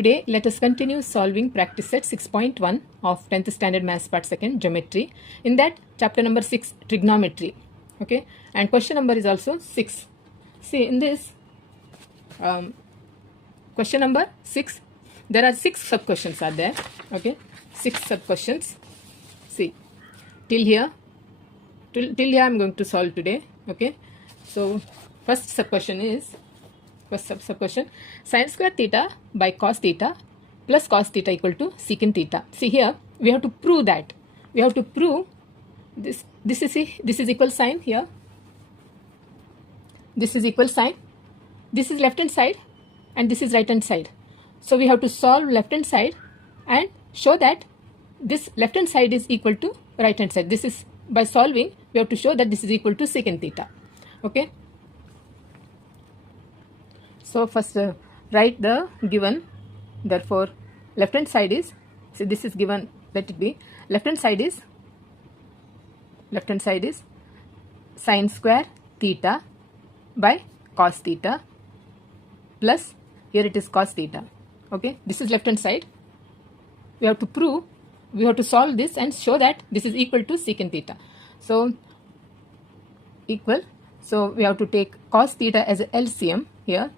Today, let us continue solving practice set 6.1 of 10th standard maths part 2nd geometry. In that, chapter number 6, trigonometry. Okay, and question number is also 6. See, in this question number 6, there are 6 sub questions are there. Okay, 6 sub questions. See, till here I am going to solve today. Okay, so first sub question is, first sub question, sin square theta by cos theta plus cos theta equal to secant theta. See here, we have to prove that. We have to prove this is equal sign here. This is equal sign. This is left hand side and this is right hand side. So we have to solve left hand side and show that this left hand side is equal to right hand side. This is by solving, we have to show that this is equal to secant theta. Okay. So first write the given. Therefore, left hand side is, see this is given, let it be, left hand side is sin square theta by cos theta plus, here it is cos theta. Okay, this is left hand side. We have to prove, we have to solve this and show that this is equal to secant theta. So equal, so we have to take cos theta as a LCM here.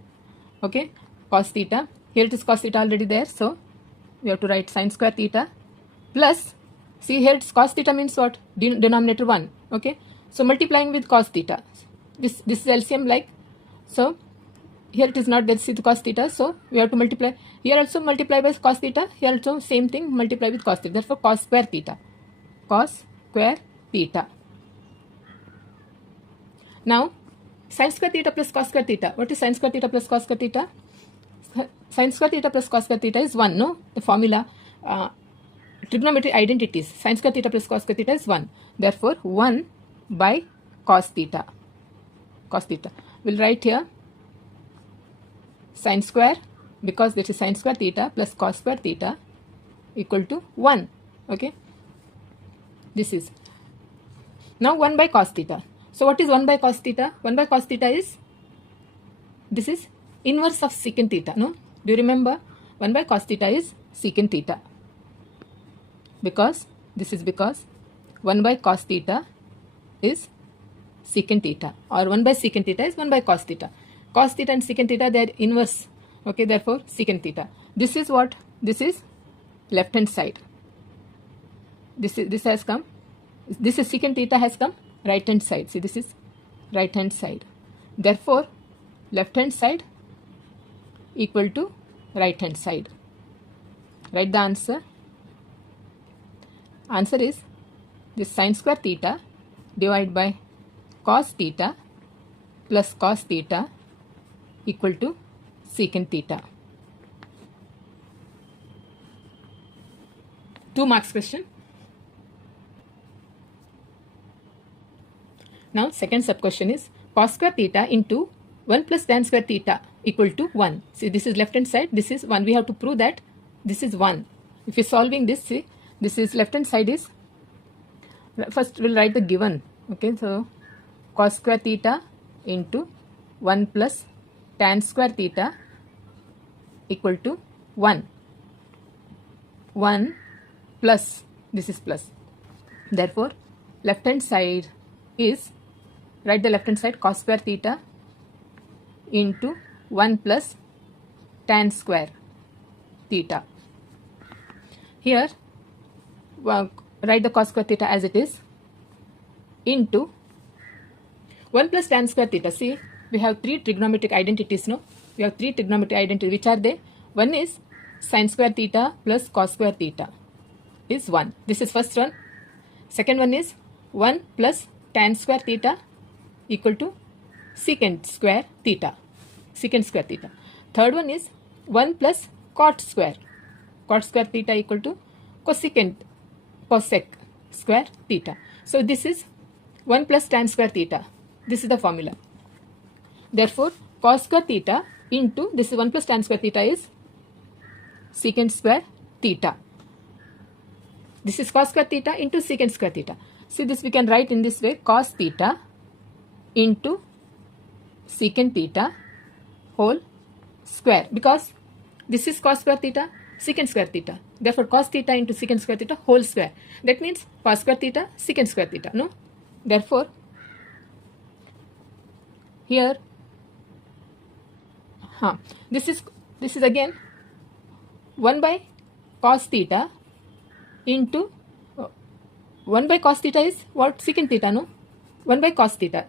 Okay, cos theta, here it is cos theta already there, so we have to write sin square theta plus, see here it's cos theta means what? Denominator 1. Okay, so multiplying with cos theta, this is LCM like, so here it is not there, see the cos theta, so we have to multiply, here also multiply by cos theta, here also same thing, multiply with cos theta, therefore cos square theta. Now sin square theta plus cos square theta. What is sin square theta plus cos square theta? Sin square theta plus cos square theta is 1, no? The formula, trigonometry identities, sin square theta plus cos square theta is 1. Therefore, 1 by cos theta. Cos theta. We'll write here sin square, because this is sin square theta plus cos square theta equal to 1. Okay. This is. Now 1 by cos theta. So what is 1 by cos theta? 1 by cos theta is, this is inverse of secant theta, no? Do you remember? 1 by cos theta is secant theta. Because, this is because 1 by cos theta is secant theta, or 1 by secant theta is 1 by cos theta. Cos theta and secant theta, they are inverse. Okay, therefore secant theta. This is what? This is left hand side. This has come. This is secant theta has come right hand side. See, this is right hand side. Therefore, left hand side equal to right hand side. Write the answer. Answer is this sin square theta divided by cos theta plus cos theta equal to secant theta. 2 marks question. Now second sub question is cos square theta into 1 plus tan square theta equal to 1. See, this is left hand side, this is 1. We have to prove that this is 1. If you are solving this, see, this is left hand side is, first we'll write the given. Okay, so cos square theta into 1 plus tan square theta equal to 1. 1 plus, this is plus. Therefore, left hand side is, write the left hand side, cos square theta into 1 plus tan square theta. Here, write the cos square theta as it is into 1 plus tan square theta. See, we have 3 trigonometric identities, no? We have 3 trigonometric identities. Which are they? One is sin square theta plus cos square theta is 1. This is first one. Second one is 1 plus tan square theta equal to secant square theta. Secant square theta. Third one is 1 plus cot square. Cot square theta equal to cosec square theta. So this is 1 plus tan square theta. This is the formula. Therefore, cos square theta into, this is 1 plus tan square theta is secant square theta. This is cos square theta into secant square theta. See, this we can write in this way, cos theta into secant theta whole square, because This is cos square theta, secant square theta. Therefore, cos theta into secant square theta whole square. That means cos square theta, secant square theta. No? Therefore, here, this is again 1 by cos theta into 1 by cos theta is what? Secant theta, no? 1 by cos theta.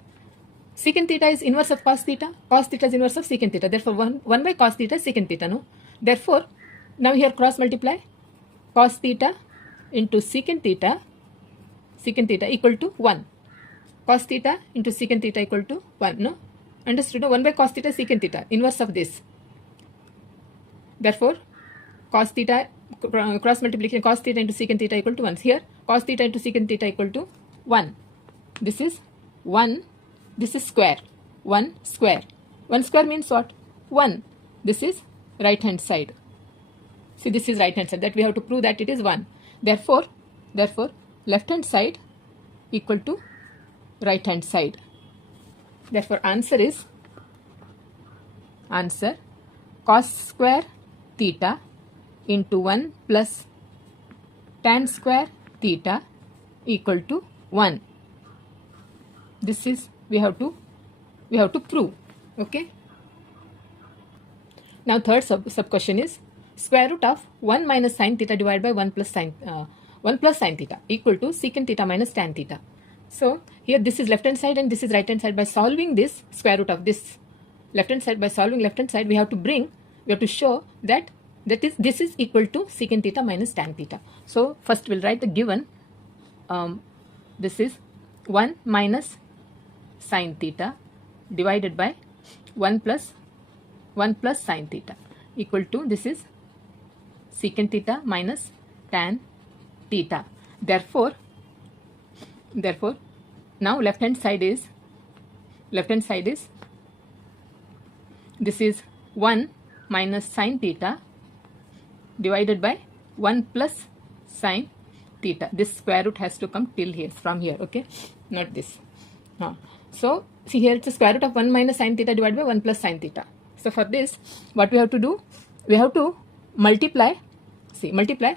Secant theta is inverse of cos theta. Cos theta is inverse of secant theta. Therefore, 1 by cos theta is secant theta, no? Therefore, now here cross multiply cos theta into secant theta equal to 1. Cos theta into secant theta equal to 1, no? Understood? No? 1 by cos theta secant theta, inverse of this. Therefore, cos theta, cross multiplication cos theta into secant theta equal to 1. Here, cos theta into secant theta equal to 1. This is 1. This is square. 1 square. 1 square means what? 1. This is right hand side. See, this is right hand side. That we have to prove that it is 1. Therefore, left hand side equal to right hand side. Therefore, answer is cos square theta into 1 plus tan square theta equal to 1. This is we have to prove. Okay. Now third sub question is square root of 1 minus sin theta divided by 1 plus sin theta equal to secant theta minus tan theta. So here this is left hand side and this is right hand side. By solving this square root of this left hand side, by solving left hand side, we have to show that this is equal to secant theta minus tan theta. So first we'll write the given. This is 1 minus sin theta divided by 1 plus sin theta equal to, this is secant theta minus tan theta. Therefore now left hand side is this is 1 minus sin theta divided by 1 plus sin theta. This square root has to come till here, from here, okay, not this. So see, here it's a square root of 1 minus sin theta divided by 1 plus sin theta. So for this, what we have to do, we have to multiply. See, multiply.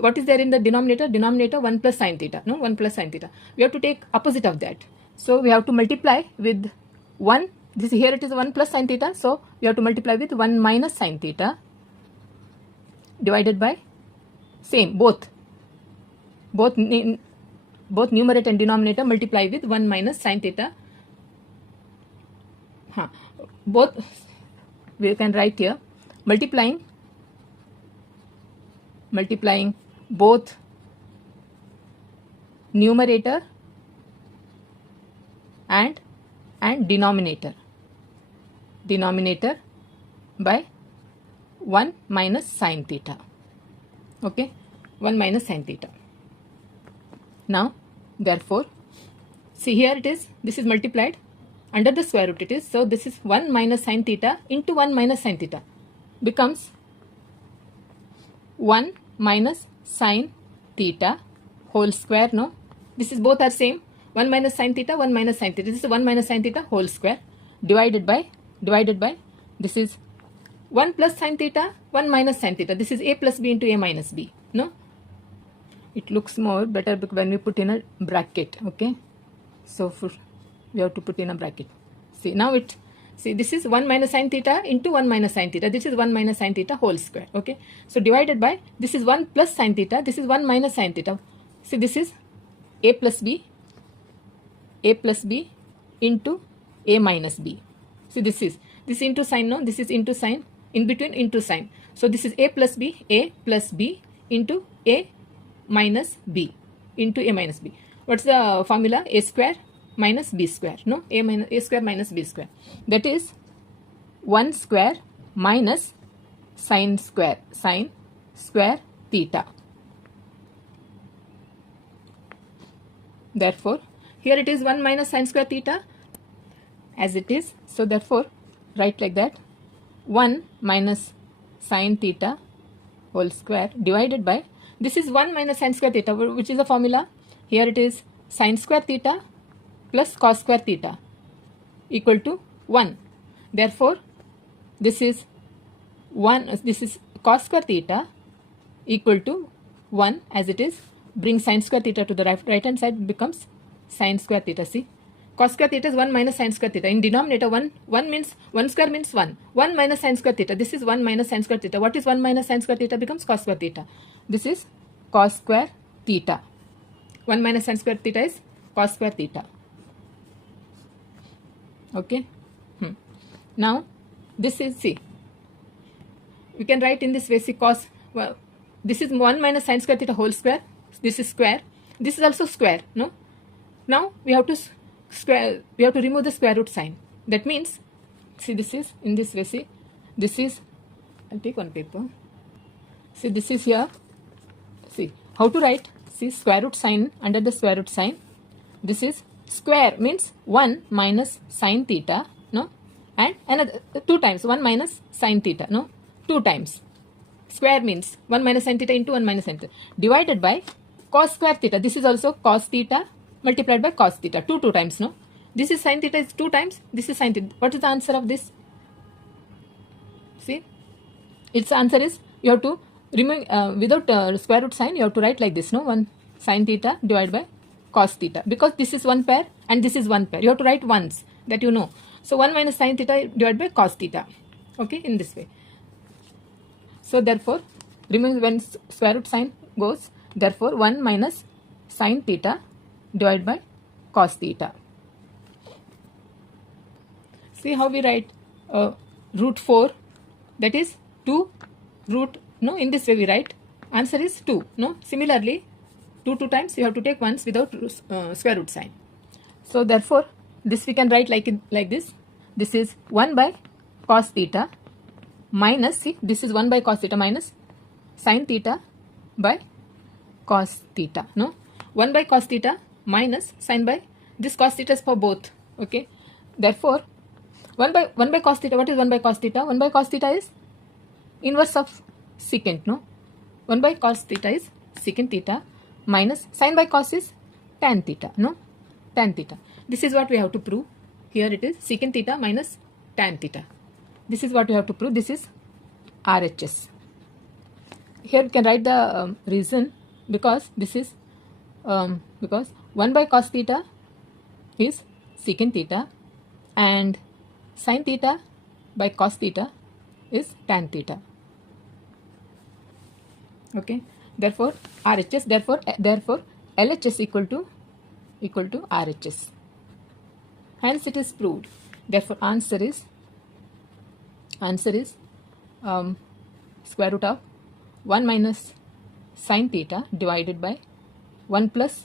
What is there in the denominator? Denominator 1 plus sin theta. No, 1 plus sin theta. We have to take opposite of that. So we have to multiply with 1. This here it is 1 plus sin theta. So we have to multiply with 1 minus sin theta divided by same both numerator and denominator multiply with 1 minus sin theta. Both we can write here multiplying both numerator and denominator by 1 minus sin theta. Okay, 1 minus sin theta. Now therefore, see, here it is, this is multiplied under the square root it is. So this is 1 minus sin theta into 1 minus sin theta becomes 1 minus sin theta whole square. No, this is both are same. 1 minus sin theta, 1 minus sin theta. This is 1 minus sin theta whole square divided by this is 1 plus sin theta, 1 minus sin theta. This is a plus b into a minus b. No, it looks more better when we put in a bracket. Okay, so we have to put in a bracket. See, now this is 1 minus sin theta into 1 minus sin theta. This is 1 minus sin theta whole square. Okay, so divided by, this is 1 plus sin theta. This is 1 minus sin theta. See, this is a plus b into a minus b. So this into sign. No, this is into sign, in between into sign. So this is a plus b into a minus b into a minus b. What's the formula? A square minus b square. No, a square minus b square. That is 1 square minus sin square theta. Therefore, here it is 1 minus sin square theta as it is. So therefore, write like that, 1 minus sin theta whole square divided by, this is 1 minus sin square theta, which is the formula. Here it is sin square theta plus cos square theta equal to 1. Therefore, this is 1, this is cos square theta equal to 1 as it is. Bring sin square theta to the right hand side, becomes sin square theta. See, cos square theta is 1 minus sin square theta. In denominator, 1 means 1 square means 1. 1 minus sin square theta. This is 1 minus sin square theta. What is 1 minus sin square theta? Becomes cos square theta. This is cos square theta. 1 minus sin square theta is cos square theta. Okay. Now this is, see, we can write in this way. See, cos, well, this is 1 minus sin square theta whole square. This is square. This is also square. No. Now we have to square. We have to remove the square root sign. That means, see, this is in this way. See, this is. I'll take one paper. See, this is here. See how to write. See, square root sign under the square root sign. This is square means 1 minus sin theta. No, and another 2 times 1 minus sin theta. No, 2 times. Square means 1 minus sin theta into 1 minus sin theta divided by cos square theta. This is also cos theta multiplied by cos theta. 2 times. No, this is sin theta is 2 times. This is sin theta. What is the answer of this? See, its answer is, you have to remove without square root sign. You have to write like this. No, 1 sin theta divided by cos theta, because this is one pair and this is one pair. You have to write ones, that you know. So 1 minus sin theta divided by cos theta. Okay, in this way. So therefore, remember when square root sign goes, therefore 1 minus sin theta divided by cos theta. See how we write root 4, that is 2 root, no, in this way we write, answer is 2. No, similarly 2 times you have to take ones without square root sign. So therefore this we can write like this. This is 1 by cos theta minus, see, this is 1 by cos theta minus sin theta by cos theta. No, 1 by cos theta minus sin by, this cos theta is for both. Okay, therefore 1 by cos theta. What is 1 by cos theta? 1 by cos theta is inverse of secant. No, 1 by cos theta is secant theta minus sin by cos is tan theta. No, tan theta. This is what we have to prove. Here it is secant theta minus tan theta. This is what we have to prove. This is RHS. Here we can write the reason, because this is because 1 by cos theta is secant theta and sin theta by cos theta is tan theta. Okay, therefore RHS, therefore LHS equal to RHS. Hence it is proved. Therefore answer is square root of 1 minus sin theta divided by 1 plus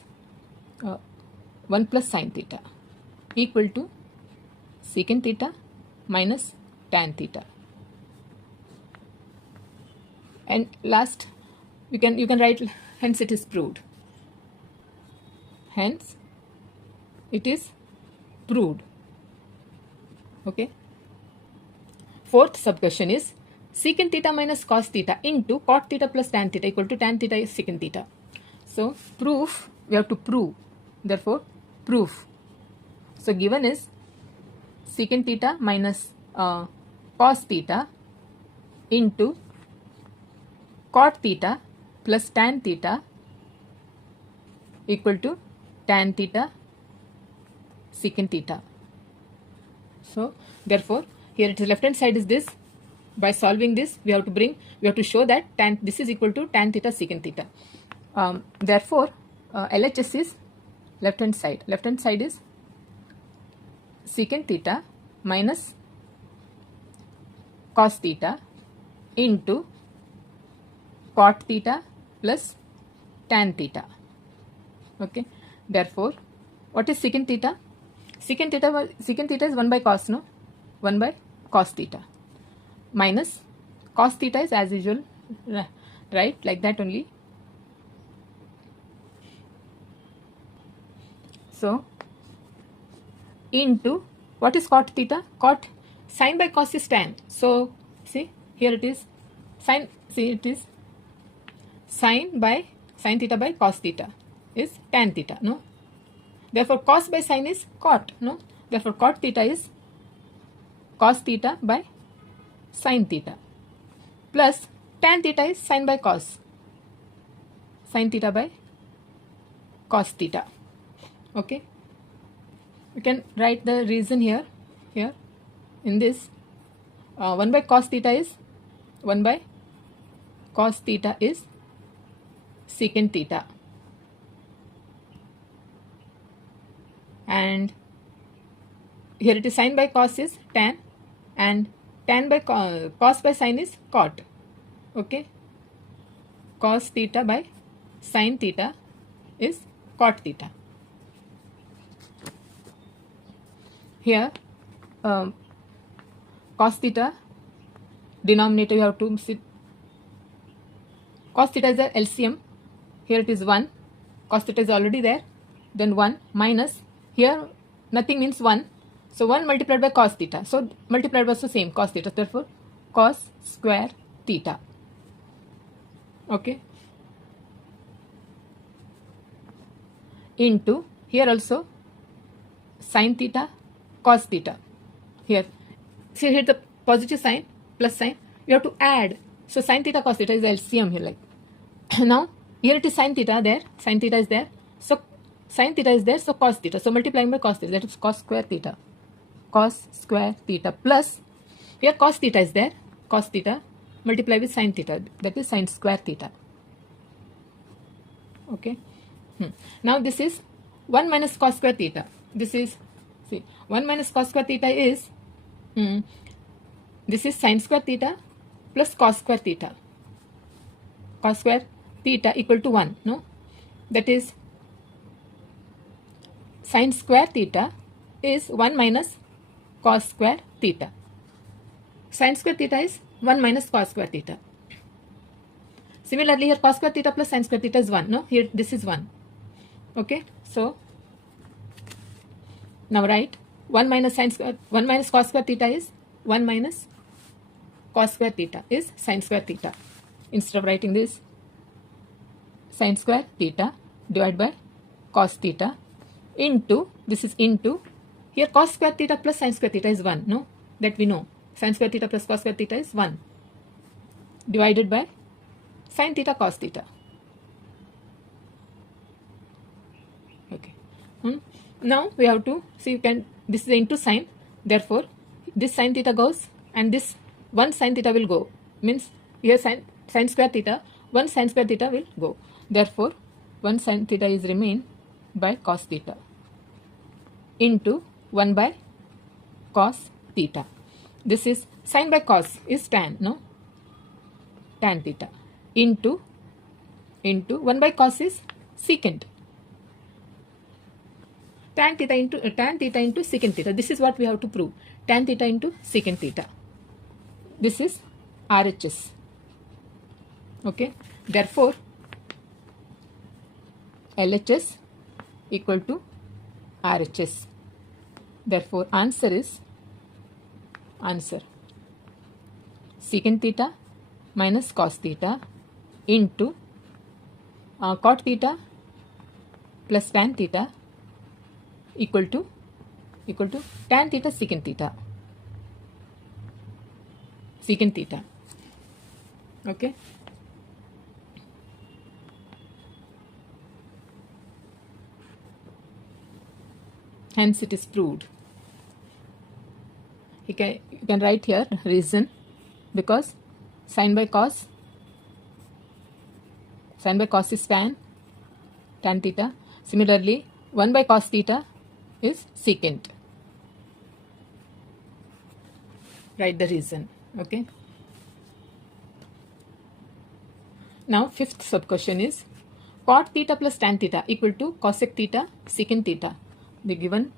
sin theta equal to secant theta minus tan theta. And last, you can write, hence it is proved. Hence it is proved. Okay. Fourth sub question is secant theta minus cos theta into cot theta plus tan theta equal to tan theta is secant theta. So proof, we have to prove. Therefore proof. So given is secant theta minus cos theta into cot theta plus tan theta equal to tan theta secant theta. So therefore here it is, left hand side is this. By solving this, we have to show that this is equal to tan theta secant theta. Therefore LHS is left hand side. Left hand side is secant theta minus cos theta into cot theta plus tan theta. Okay. Therefore, what is secant theta? Secant theta is 1 by cos, no? 1 by cos theta minus cos theta is as usual, right? Like that only. So into, what is cot theta? Cot, sin by cos is tan. So see here it is sin. See, it is sin theta by cos theta is tan theta. No, therefore cos by sin is cot. No, therefore cot theta is cos theta by sin theta. plus tan theta is sin by cos, sin theta by cos theta. Okay, you can write the reason here in this. 1 by cos theta is 1 by cos theta is secant theta, and here it is sin by cos is tan, and tan by cos by sin is cot. Okay, cos theta by sin theta is cot theta. Here cos theta denominator you have to see. Cos theta is the LCM. Here it is 1. Cos theta is already there. Then 1 minus, here nothing means 1. So 1 multiplied by cos theta. So multiplied was the same, cos theta. Therefore cos square theta. Okay. Into, here also sin theta, cos theta. Here, see here the positive sign, plus sign, you have to add. So sin theta, cos theta is the LCM here, like. Now here it is sin theta there, sin theta is there. So sin theta is there, so cos theta. So multiplying by cos theta, that is cos square theta. Cos square theta plus, here cos theta is there, cos theta, multiply with sin theta, that is sin square theta. Okay. Now this is 1 minus cos square theta. This is, see, 1 minus cos square theta is, this is sin square theta plus cos square theta. Cos square theta equal to 1, no? That is sin square theta is 1 minus cos square theta. Sin square theta is 1 minus cos square theta. Similarly, here cos square theta plus sin square theta is 1, no? Here this is 1. Okay, so now write 1 minus cos square theta is 1 minus cos square theta is sin square theta. Instead of writing this, sin square theta divided by cos theta into, this is into, here cos square theta plus sin square theta is 1, no? That we know. Sin square theta plus cos square theta is 1, divided by sin theta cos theta. Okay. Now we have to see, you can, this is into sin, therefore this sin theta goes and this 1 sin theta will go, means here sin square theta, 1 sin square theta will go. Therefore 1 sin theta is remain by cos theta into 1 by cos theta. This is sin by cos is tan, no? Tan theta into 1 by cos is secant. Tan theta into secant theta. This is what we have to prove. Tan theta into secant theta. This is RHS. Okay. Therefore, LHS equal to RHS. Therefore, answer is secant theta minus cos theta into cot theta plus tan theta equal to tan theta secant theta. Okay. Hence it is proved. You can write here reason, because sin by cos is tan theta. Similarly, 1 by cos theta is secant. Write the reason. Okay. Now fifth sub question is cot theta plus tan theta equal to cosec theta secant theta. The given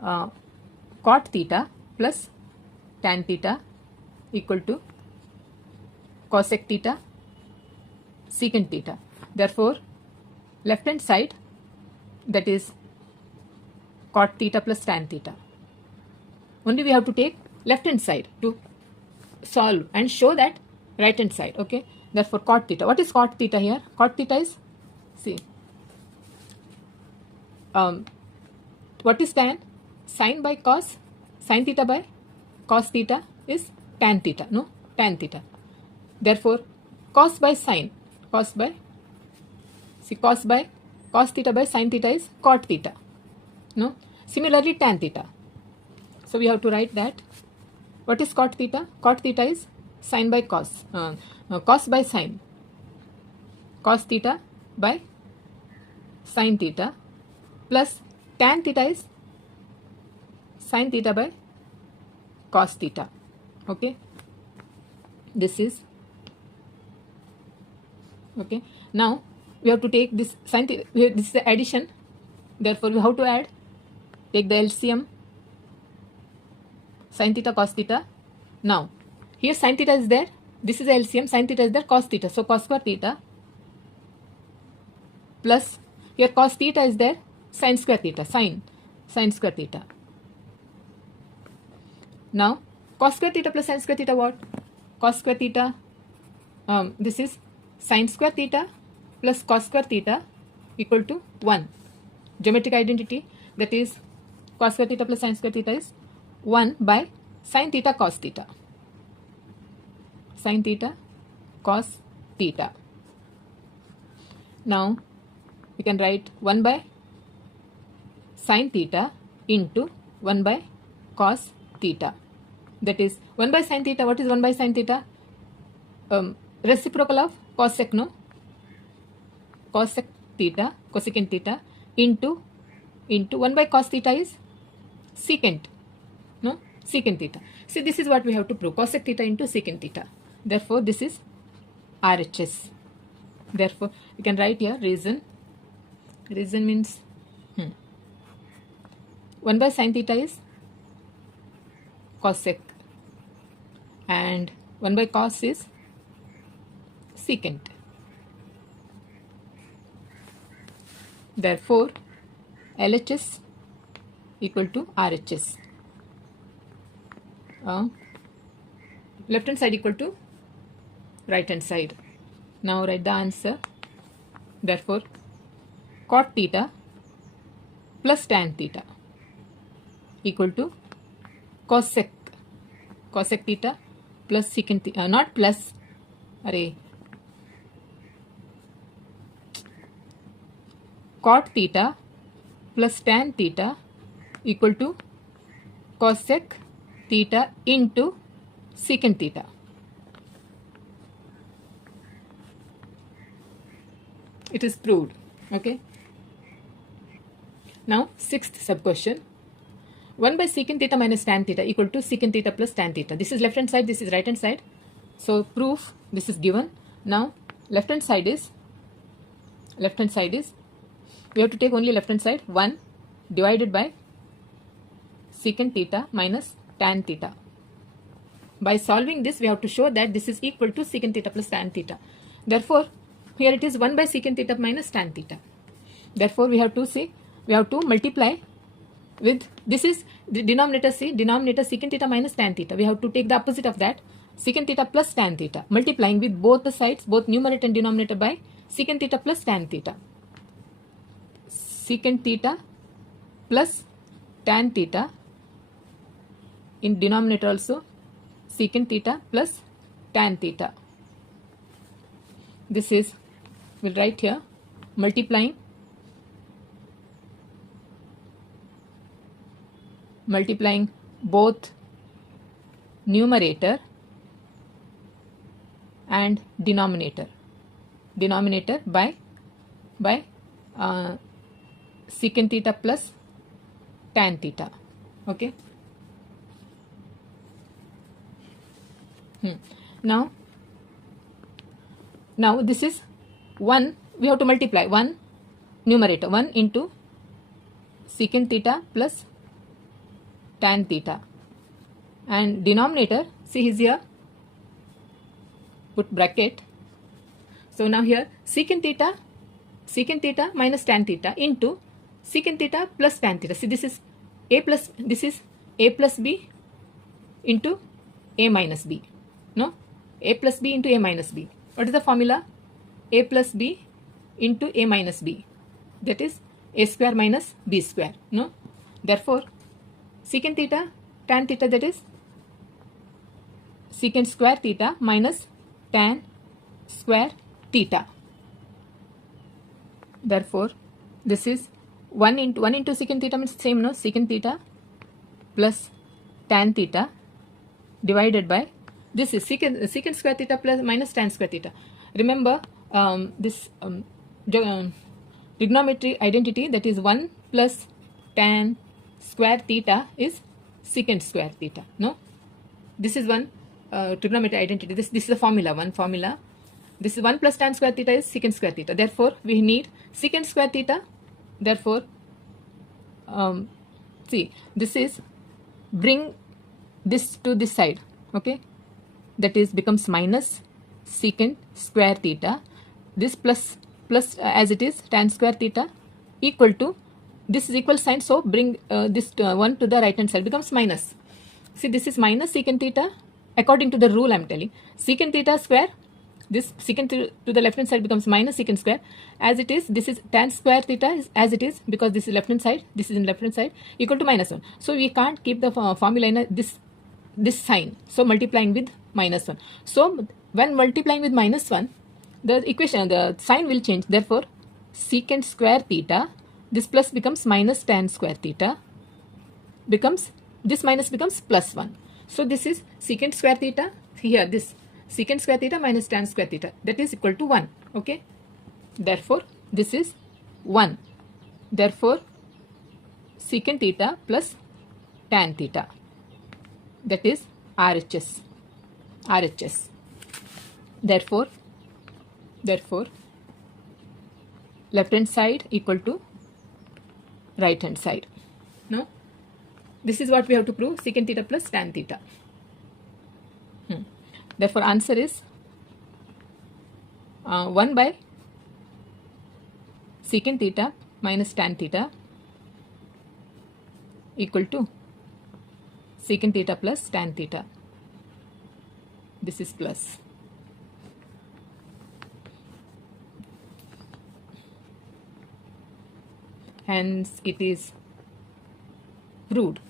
cot theta plus tan theta equal to cosec theta secant theta. Therefore, left hand side, that is cot theta plus tan theta. Only we have to take left hand side to solve and show that right hand side. Okay. Therefore, cot theta. What is cot theta here? Cot theta is, see, what is tan? Sin by cos, sin theta by cos theta is tan theta, no? Tan theta. Therefore, cos by sine, cos theta by sine theta is cot theta. No? Similarly, tan theta. So we have to write that. What is cot theta? Cot theta is sine by cos. Cos by sine. Cos theta by sine theta plus tan theta is sine theta by cos theta. Okay. This is okay. Now we have to take this sine theta. This is the addition. Therefore, we have to add. Take the LCM. Sine theta, cos theta. Now, here sine theta is there. This is the LCM. Sine theta is there. Cos theta. So cos square theta plus here cos theta is there. Sine square theta. Sine square theta. Now, cos square theta plus sine square theta what? Cos square theta. This is sine square theta plus cos square theta equal to 1. Geometric identity, that is cos square theta plus sine square theta is 1 by sine theta cos theta. Sine theta cos theta. Now we can write 1 by sine theta into 1 by cos theta. That is 1 by sine theta. What is 1 by sine theta? Reciprocal of cosec, no? Cosec theta, cosecant theta into 1 by cos theta is secant, no? Secant theta. See, this is what we have to prove. Cosec theta into secant theta. Therefore, this is RHS. Therefore, we can write here reason. Reason means 1 by sine theta is cosec and 1 by cos is secant. Therefore, LHS equal to RHS. Left hand side equal to right hand side. Now write the answer. Therefore, cot theta plus tan theta equal to cosec theta plus secant theta, not plus, cot theta plus tan theta equal to cosec theta into secant theta. It is proved. Okay. Now, sixth sub question. 1 by secant theta minus tan theta equal to secant theta plus tan theta. This is left hand side, this is right hand side. So, proof, this is given. Now, left hand side is, we have to take only left hand side, 1 divided by secant theta minus tan theta. By solving this, we have to show that this is equal to secant theta plus tan theta. Therefore, here it is 1 by secant theta minus tan theta. Therefore, we have to multiply with, this is the denominator secant theta minus tan theta. We have to take the opposite of that, secant theta plus tan theta, multiplying with both the sides, both numerator and denominator, by secant theta plus tan theta. Secant theta plus tan theta, in denominator also secant theta plus tan theta. This is, we'll write here, multiplying both numerator and denominator by secant theta plus tan theta. Okay. Now this is 1, we have to multiply 1 numerator, 1 into secant theta plus tan theta, and denominator, see is here, put bracket. So now here secant theta minus tan theta into secant theta plus tan theta. See, this is a plus b into a minus b. No, a plus b into a minus b. What is the formula? A plus b into a minus b. That is a square minus b square. No, therefore secant theta tan theta, that is secant square theta minus tan square theta. Therefore, this is 1 into secant theta means same, no? Secant theta plus tan theta divided by, this is secant square theta plus minus tan square theta. Remember this trigonometry identity, that is 1 plus tan square theta is secant square theta. No, this is one trigonometry identity. This is a formula, one formula. This is 1 plus tan square theta is secant square theta. Therefore, we need secant square theta. Therefore, see, this is, bring this to this side, okay? That is becomes minus secant square theta. This plus as it is tan square theta equal to, this is equal sign, so bring this one to the right hand side, becomes minus. See, this is minus secant theta according to the rule I am telling. Secant theta square, this secant to the left hand side becomes minus secant square. As it is, this is tan square theta is as it is, because this is left hand side, this is in left hand side, equal to minus 1. So we can't keep the formula in this sign, so multiplying with minus 1. So when multiplying with minus 1, the equation, the sign will change. Therefore, secant square theta, this plus becomes minus tan square theta, becomes, this minus becomes plus 1. So this is secant square theta, here this secant square theta minus tan square theta, that is equal to 1. Okay, therefore this is 1. Therefore, secant theta plus tan theta, that is RHS. Therefore, left hand side equal to right hand side. No, this is what we have to prove, secant theta plus tan theta. Therefore, answer is 1 by secant theta minus tan theta equal to secant theta plus tan theta. This is plus. Hence, it is proved.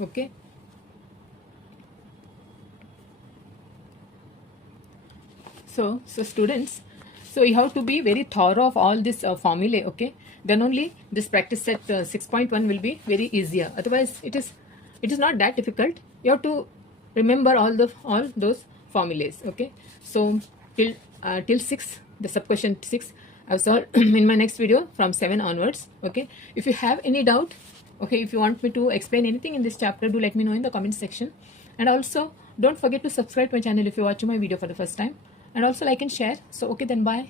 Okay. So students, so you have to be very thorough of all this formulae, okay? Then only this practice set 6.1 will be very easier. Otherwise, it is not that difficult. You have to remember all those formulas, okay? So till 6, the sub question 6, I've solved in my next video from 7 onwards, okay? If you have any doubt, okay, if you want me to explain anything in this chapter, do let me know in the comment section. And also, don't forget to subscribe to my channel if you're watching my video for the first time. And also like and share. So, okay, then bye.